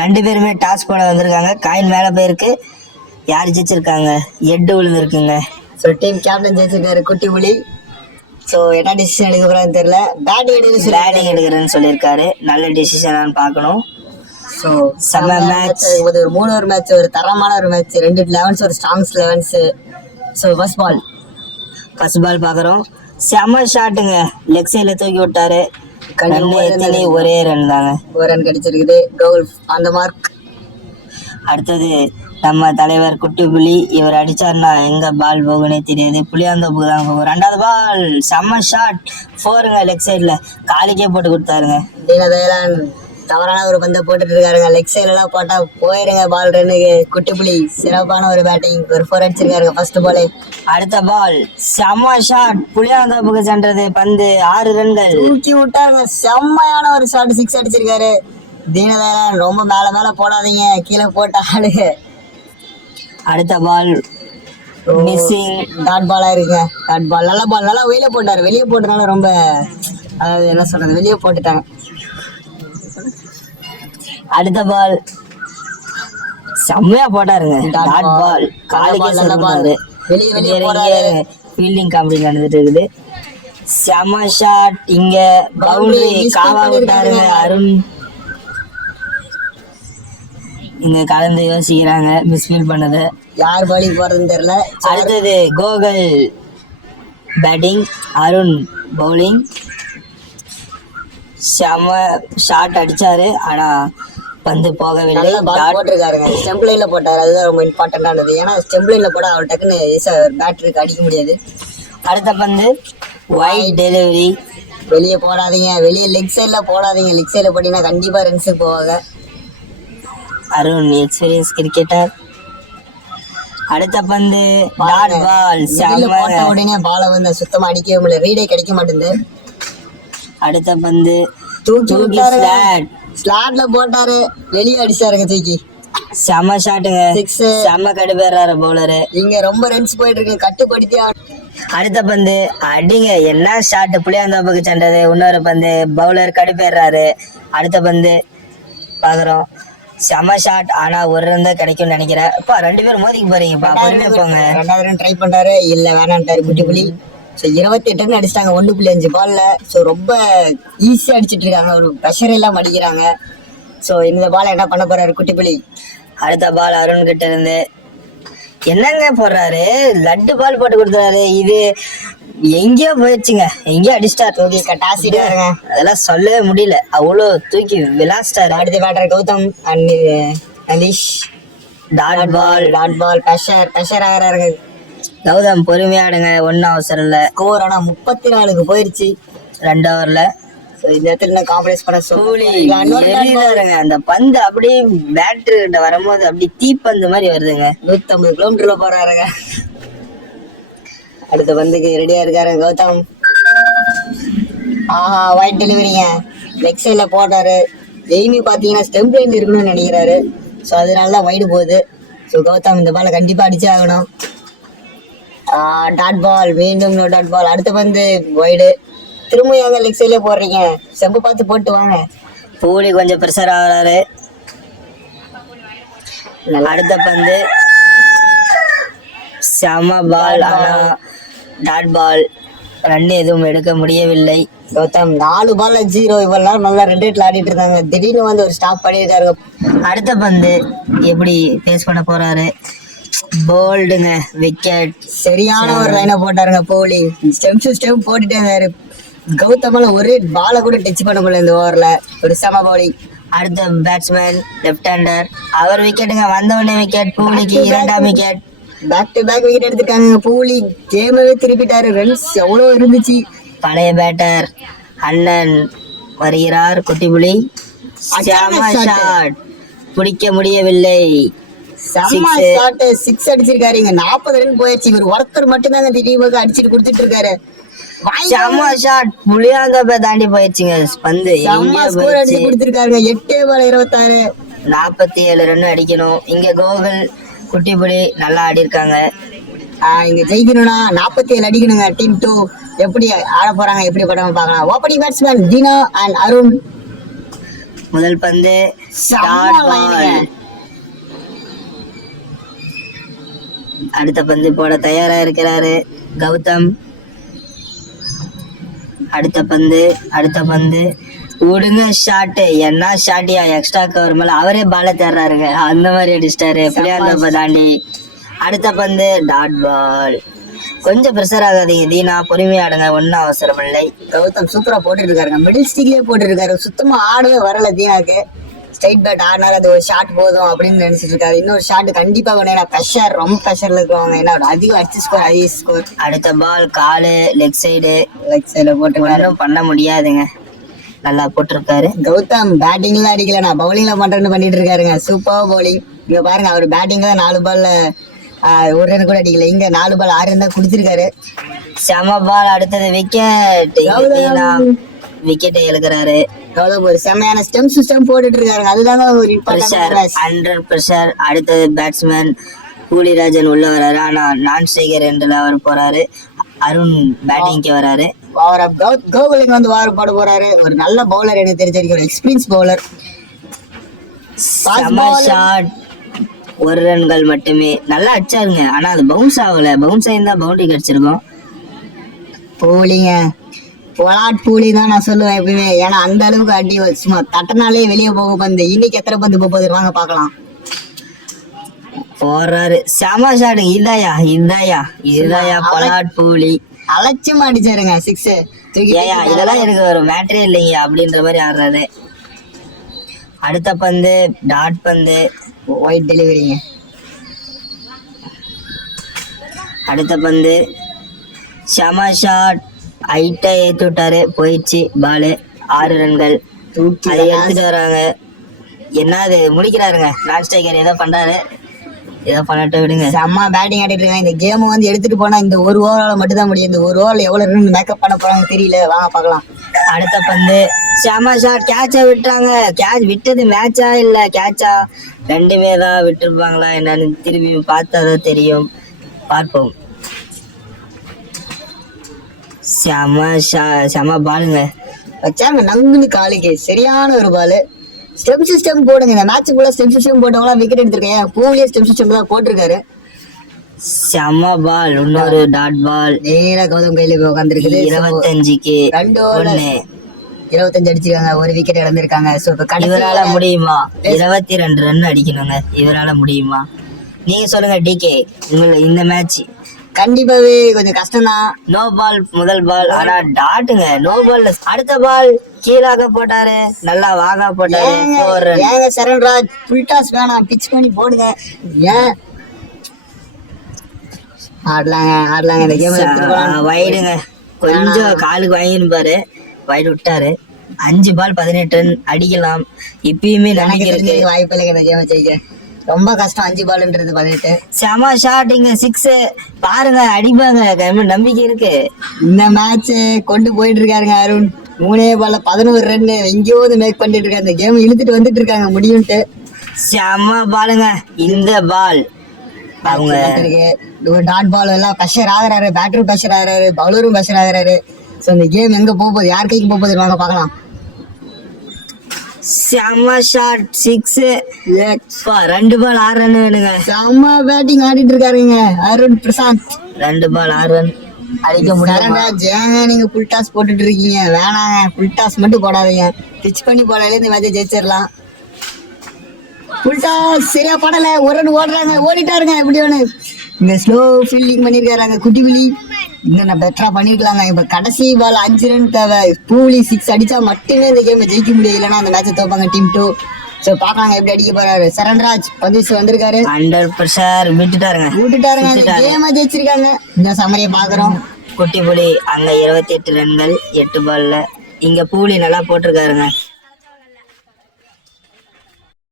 ரெண்டு பேருமே டாஸ் போட வந்திருக்காங்க. காயின் மேலே போயிருக்கு. யார் ஜெயிச்சிருக்காங்க? எட்டு விழுந்துருக்குங்க. ஸோ டீம் கேப்டன் ஜெயிச்சிருக்காரு குட்டி புலி. ஸோ என்ன டிசிஷன் எடுக்க போறான்னு தெரியல. பேட்டிங் எடுக்கிறேன்னு சொல்லியிருக்காரு. நல்ல டிசிஷனான்னு பார்க்கணும். ஸோ செம்ம மேட்ச். ஒரு 3 ஓவர் மேட்ச், ஒரு தரமான ஒரு மேட்ச். 2 11s, ஒரு ஸ்ட்ராங்ஸ் 11s. ஸோ ஃபர்ஸ்ட் பால் பார்க்குறோம். செம்ம ஷாட்டுங்க. லெக் சைடில் தூக்கி விட்டாரு. ஒரே ரன் தாங்க. ஒரு ரன் கிடைச்சிருக்குது. கோல் அந்த மார்க். அடுத்தது நம்ம தலைவர் குட்டி புலி. இவர் அடிச்சார்னா எங்க பால் போகுனே தெரியாது. புளியாந்தோப்புக்கு தான் போகும். 2வது பால் செம்ம ஷாட். 4ங்க. லெக் சைட்ல காலிக்கே போட்டு கொடுத்தாருங்க. தவறான ஒரு பந்தை போட்டுட்டு இருக்காருங்க. லெக் சைட்ல எல்லாம் போட்டா போயிருங்க பால் ரன்னுக்கு. குட்டி புலி சிறப்பான ஒரு பேட்டிங். ஒரு 4 அடிச்சிருக்காருங்க ஃபர்ஸ்ட் பாலே. அடுத்த பால் செம்ம ஷாட். புளியாந்தோப்புக்கு சென்றது பந்து. 6 ரன்கள். தூக்கி விட்டாருங்க. செம்மையான ஒரு ஷாட். 6 அடிச்சிருக்காரு. தீனதயாளன் ரொம்ப மேல போடாதீங்க, கீழே போட்ட ஆளு. அடுத்த பால் மிஸ்ஸிங். டாட் பாலா இருக்குங்க. Dot ball. நல்ல பால். நல்லா வெளியே போட்டாரு. வெளியே போட்டனால ரொம்ப, அதாவது என்ன சொல்றது, வெளியே போட்டுட்டாங்க. அடுத்த பால் செம்மையா போட்டாருங்க. Dot ball. காலிக்கே வெளியே ஃபீல்டிங் காமெடி நடந்துட்டு இருக்குது. செம்ம ஷாட். இங்க பவுண்டரி. காவா விட்டாருங்க அருண். இங்க கலந்து யோசிக்கிறாங்க மிஸ்ஃபீல் பண்ணது. யார் பாலிங் போறதுன்னு தெரியல. அடுத்தது கோகுல் பேட்டிங், அருண் பவுலிங். செம ஷாட் அடிச்சாரு. ஆனா பந்து போகவில்லை. போட்டிருக்காருங்க. ஸ்டெம்ப் லைன்ல போட்டாரு. அதுதான் ரொம்ப இம்பார்ட்டன்டானது. ஏன்னா ஸ்டெம்ப் லைன்ல போட அவர் டக்குன்னு பேட்டருக்கு அடிக்க முடியாது. அடுத்த பந்து வைட் டெலிவரி. வெளியே போடாதீங்க. வெளியே லெக் சைட்ல போடாதீங்க. லெக் சைட்ல போட்டீங்கன்னா கண்டிப்பா ரன்ஸுக்கு போவாங்க. Arun experience cricketer. அடுத்த பந்து டாட் பால். போட்ட உடனே பாலை வந்து சுத்தமா அடிக்கவே முடியல. ரீடே கிடைக்க மாட்டேங்குது. அடுத்த பந்து தூக்கி ஸ்லாட்ல போட்டாரு. வெளியே அடிச்சாருங்க தூக்கி. செம ஷாட்டுங்க. 6. செம கடுப்பேறாரு பவுலரு. இங்க ரொம்ப ரன்ஸ் போயிட்டு இருக்கு. கட்டுப்படுத்தி. அடுத்த பந்து அடிங்க. என்ன ஷாட். புளியாந்தோப்புக்கு சென்றது. இன்னொரு பந்து பவுலர் கடுப்பேறாரு. அடுத்த பந்து பாக்குறோம். செம ஷாட். ஆனா ஒரு ரன் தான் கிடைக்கும்னு நினைக்கிறேன். அப்பா 2 பேரும் மோதிக்கு போறீங்கப்பா. பொறுமையா போங்க. 2வது ரன் ட்ரை பண்றாரு. இல்ல வேணான்ட்டாரு குட்டி புலி. ஸோ 28 ரன் அடிச்சிட்டாங்க 1.5 பால்ல. ஸோ ரொம்ப ஈஸியா அடிச்சிட்டு இருக்காங்க. ஒரு ப்ரெஷர் எல்லாம் அடிக்கிறாங்க. ஸோ இந்த பால் என்ன பண்ண போறாரு குட்டி புலி? அடுத்த பால் அருண் கிட்ட இருந்து என்னங்க போடுறாரு. லட்டு பால் போட்டு கொடுத்தாரு. இது எங்கேயோ போயிடுச்சுங்க. எங்கேயோ அடிச்சிட்டாரு. தூக்கி கட்டாசிட்டாருங்க. அதெல்லாம் சொல்லவே முடியல. அவ்வளோ தூக்கி விளாசிட்டாரு. அடுத்த batter Gautam and Alish. Dot ball. Pressure ஆகிறாருங்க. கௌதம் பொறுமையாடுங்க. ஒன்னும் அவசரம் இல்லை. ஸ்கோர் ஆனா 34க்கு போயிருச்சு 2 ஓவர்ல. இந்த இடத்துல காம்ப்ரமைஸ் பண்ண சொல்லிடுறாருங்க. அந்த பந்து அப்படியே பேட்டரி கிட்ட வரும்போது அப்படியே தீப்பந்து மாதிரி வருதுங்க. 150 கிலோமீட்டர்ல போறாருங்க. அடுத்த பந்துக்கு ரெடியா இருக்காரு கௌதம். ஆஹா, வைட் டெலிவரிங்க. லெக் சைட்ல போட்டாரு. எய்மி பாத்தீங்கன்னா ஸ்டெம்ப் லைன்ல இருக்கணும்னு நினைக்கிறாரு. ஸோ அதனாலதான் வைடு போகுது. ஸோ கௌதம் இந்த பாலை கண்டிப்பா அடிச்சே ஆகணும். Dot ball. மீண்டும் டாட் பால். அடுத்த பந்து வைடு. திரும்ப ஏங்க லெக் சைட்ல போடுறீங்க? செம்பு பார்த்து போட்டு வாங்க. பூலி கொஞ்சம் ப்ரெஷர் ஆகிறாரு. அடுத்த பந்து செம பால். ஆனா டாட் பால். ரன் எதுவும் எடுக்க முடியவில்லை. கௌதம் 4 பால்ல 0. இவ்வளவு நேரம் நல்லா 2 ரேட்ல ஆடிட்டு இருக்காங்க. திடீர்னு வந்து ஒரு ஸ்டாப் பண்ணிட்டாரு. அடுத்த பந்து எப்படி பேஸ் பண்ண போறாரு? போல்டுங்க. விக்கெட். சரியான ஒரு லைனை போட்டாருங்க போலி. ஸ்டெம் போட்டுட்டே இருந்தாரு. கௌதமால ஒரே பாலை கூட டச் பண்ண முடியல இந்த ஓவர்ல. ஒரு செம பவுலிங். அடுத்த பேட்ஸ்மேன் லெஃப்ட் ஹேண்டர். அவர் விக்கெட்டுங்க. வந்தவொடனே விக்கெட். பூலிக்கு 2ஆம் wicket. Back to back wicket எடுத்துட்டாங்க. பூலி கேமவே திருப்பிட்டாரு. ரன்ஸ் எவ்வளவு இருந்துச்சு. பழைய பேட்டர் அண்ணன் வருகிறார் குட்டி புலி. ஷாட் பிடிக்க முடியவில்லை. 6 அடிச்சிருக்காரு. இங்க 40 ரன் போயிடுச்சு. இவர் ஒருத்தர் மட்டும் தாங்க திடீர்னு அடிச்சுட்டு கொடுத்துட்டு இருக்காரு. புளியாந்தோப்பை தாண்டி போயிடுச்சுங்க பந்து. அடிச்சு கொடுத்துருக்காருங்க. 8 பால் 26. 47 ரன் அடிக்கணும். இங்க கோகுல் குட்டி புலி நல்லா ஆடி இருக்காங்க. இங்க ஜெயிக்கணும்னா 47 அடிக்கணுங்க. டீம் 2 எப்படி ஆட போறாங்க, எப்படி படம் பார்க்கலாம். Opening batsman Dheena and Arun. முதல் பந்து செம்ம டாட் line பால். ங்க. அடுத்த பந்து போட தயாரா இருக்கிறாரு கௌதம். அடுத்த பந்து விடுங்க ஷாட்டு. என்ன ஷாட்டியா, எக்ஸ்ட்ரா கவர் மேல அவரே பால தேர்றாருங்க, அந்த மாதிரி அடிச்சிட்டாரு புளியாந்தப்ப தாண்டி. அடுத்த பந்து டாட் பால். கொஞ்சம் ப்ரெஷர் ஆகாதீங்க தீனா, பொறுமையா ஆடுங்க, ஒன்னும் அவசரம் இல்லை. கௌதம் சூப்பரா போட்டுட்டு இருக்காருங்க, மிடில் ஸ்டிக்லயே போட்டு இருக்காரு. சுத்தமா ஆடவே வரல தீனாக்கு. ஸ்ட்ரைட் பேட் ஆடினாரு, அது ஒரு ஷாட் போதும் அப்படின்னு நினைச்சிட்டு இருக்காரு. இன்னொரு ஷாட் கண்டிப்பா வேணும், ஏன்னா ப்ரெஷர், ரொம்ப ப்ரெஷர்ல இருக்கிறவங்க, ஏன்னா அதிகம் அடிச்சு ஸ்கோர், அதிக ஸ்கோர். அடுத்த பால் காலு லெக் சைடு போட்டு ஒன்றும் பண்ண முடியாதுங்க, நல்லா போட்டிருக்காரு. கௌதம் பேட்டிங்ல அடிக்கல, நான் பவுலிங்ல பண்றேன்னு பண்ணிட்டு இருக்காருங்க. Super bowling. இங்க பாருங்க, அவர் பேட்டிங்ல 4 பால்ல 1 ரன் கூட அடிக்கல. இங்க 4 பால் 6 ரன் தான் குடிச்சிருக்காரு. செம பால். அடுத்தது விக்கெட். விக்கெட்டை இழுக்கிறாரு. கௌதம் ஒரு செமையான ஸ்டெம் போட்டுட்டு இருக்காருங்க, அதுதாங்க ஒரு ப்ரெஷர், அண்டர் ப்ரெஷர். அடுத்தது பேட்ஸ்மேன் கூலிராஜன் உள்ள வராரு, ஆனா நான் ஸ்ட்ரைக்கர் எண்டில் அவர் போறாரு. அருண் பேட்டிங்க்கு வராரு. கோகுலிங் வந்து வாரம் போட போறாரு. ஒரு நல்ல பவுலர், எனக்கு தெரிஞ்ச வரைக்கும் ஒரு எக்ஸ்பீரியன்ஸ் பவுலர். ஷாட் 1 ரன்கள் மட்டுமே. நல்லா அடிச்சாருங்க, ஆனா அது பவுன்ஸ் ஆகல. பவுன்ஸ் ஆயிருந்தா பவுண்டரி கிடைச்சிருக்கும். போலிங்க பொலாட் பூலி தான் நான் சொல்லுவேன் எப்பயுமே, ஏன்னா அந்த அளவுக்கு அடி சும்மா தட்டனாலே வெளியே போக பந்து. இன்னைக்கு எத்தனை பந்து போகுது வாங்க பாக்கலாம். போறாரு, செம ஷாட். இதாயா பொலாட் பூலி. அலட்சியமா அடிச்சாருங்க 6. ஏயா இதெல்லாம் எனக்கு ஒரு மேட்டரே இல்லைங்க அப்படின்ற மாதிரி ஆடுறாரு. அடுத்த பந்து டாட் பந்து, ஒயிட் டெலிவரிங்க. அடுத்த பந்து செம ஷாட். ஹைட்டா ஏத்தி விட்டாரு, போயிடுச்சு பாலு. 6 ரன்கள். அதை எடுத்துட்டு வராங்க. என்னது முடிக்கிறாருங்க நான் ஸ்ட்ரைக்கர், ஏதோ பண்றாரு, ஏதோ பண்ணட்டும் விடுங்க. செம்ம பேட்டிங் ஆடிட்டு இருக்காங்க. இந்த கேம் வந்து எடுத்துட்டு போனா இந்த ஒரு ஓவரால மட்டும் தான் முடியும். இந்த ஒரு ஓவர்ல எவ்வளவு ரன் மேக்கப் பண்ண போறாங்க தெரியல, வாங்க பாக்கலாம். அடுத்த பந்து செம ஷாட். கேட்சா விட்டுறாங்க. கேட்ச் விட்டது மேட்சா இல்ல கேட்சா, ரெண்டுமே தான் விட்டுருப்பாங்களா என்னன்னு திரும்பி பார்த்தாதான் தெரியும். பார்ப்போம். செம பாலுங்க. வச்சாங்க நங்குன்னு காலுக்கு, சரியான ஒரு பால். ஸ்டெம் சிஸ்டம் போடுங்க, இந்த மேட்ச் ஃபுல்லா ஸ்டெம் சிஸ்டம் போட்டவங்களா விக்கெட் எடுத்திருக்கேன். பூவிலே ஸ்டெம் சிஸ்டம் தான் போட்டிருக்காரு. செம பால். இன்னொரு டாட் பால். நேரா கௌதம் கையில போய் உட்காந்துருக்குது. 25க்கு 2 ஓவர் 25 அடிச்சிருக்காங்க, ஒரு விக்கெட் இழந்திருக்காங்க. சோ இப்ப இவரால முடியுமா? 22 ரன் அடிக்கணுங்க, இவரால முடியுமா? நீங்க சொல்லுங்க டிகே, உங்களுக்கு இந்த மேட்ச் கண்டிப்பாவே கொஞ்சம் கஷ்டம் தான். நோ பால் முதல் பால், ஆனா டாட்டுங்க நோ பால். அடுத்த பால் கீழாக போட்டாரு, நல்லா வாகா போட்டாரு. 4 ரன். ஏங்க சரண்ராஜ் ஃபுல் டாஸ் வேணாம், பிச் பண்ணி போடுங்க. ஏன் ஆடலாங்க இந்த கேம். வைடுங்க, கொஞ்சம் காலுக்கு வாங்கிருப்பாரு, வைடு விட்டாரு. 5 பால் 18 ரன் அடிக்கலாம். இப்பயுமே நம்பிக்கை இருக்கு. வாய்ப்பு இல்லைங்க இந்த கேம் ஜெயிக்க, ரொம்ப கஷ்டம். 5 பால்ன்றது 18. செம ஷாட். இங்க 6 பாருங்க, அடிப்பாங்க, நம்பிக்கை இருக்கு. இந்த மேட்ச் கொண்டு போயிட்டு இருக்காருங்க அருண். 3 பால்ல 11 ரன் எங்கேயோ மேக் பண்ணிட்டு இருக்காரு. இந்த கேம் இழுத்துட்டு வந்துட்டு இருக்காங்க முடியும்ட்டு. செம பாலுங்க இந்த பால். அவங்க ஒரு டாட் பால் எல்லாம் ப்ரெஷர் ஆகுறாரு, பேட்டரும் ப்ரெஷர் ஆகுறாரு, பவுலரும் ப்ரெஷர் ஆகுறாரு. ஸோ இந்த கேம் எங்க போகுது, யார் கைக்கு போகுது வாங்க பார்க்கலாம். செம ஷாட் 6. 2 பால் 6 ரன் வேணுங்க. செம்ம பேட்டிங் ஆடிட்டு இருக்காருங்க அருண் பிரசாந்த். 2 பால் 6 ரன் அடிக்க முடியல. ஏங்க நீங்க ஃபுல் டாஸ் போட்டுட்டு இருக்கீங்க, வேணாங்க ஃபுல் டாஸ் மட்டும் போடாதீங்க. பிச் பண்ணி போடாலே இந்த மேட்சை ஜெயிச்சிடலாம். ஃபுல் டாஸ் சரியா படல, ஒரு ரன் ஓடிட்டாருங்க. எப்படி ஒன்று இங்க ஸ்லோ ஃபீல்டிங் பண்ணிருக்காரு குட்டி புலி. இன்னும் பெட்டரா பண்ணிருக்கலாங்க. இப்ப கடைசி பால் 5 ரன் தேவை. பூலி 6 அடிச்சா மட்டுமே இந்த கேம் ஜெயிக்க முடியும், இல்லைன்னா அந்த மேட்சை தோப்பாங்க டீம் 2. சோ பாக்கலாம் எப்படி அடிக்க போறாரு. சரண்ராஜ் பந்திஸ் வந்திருக்காரு, அண்டர் பிரஷர் விட்டுட்டாருங்க. கேமா ஜெயிச்சிருக்காங்க. இந்த சமரியை பாக்குறோம். குட்டி புலி அங்க 28 ரன்கள் 8 பால்ல. இங்க பூலி நல்லா போட்டிருக்காருங்க.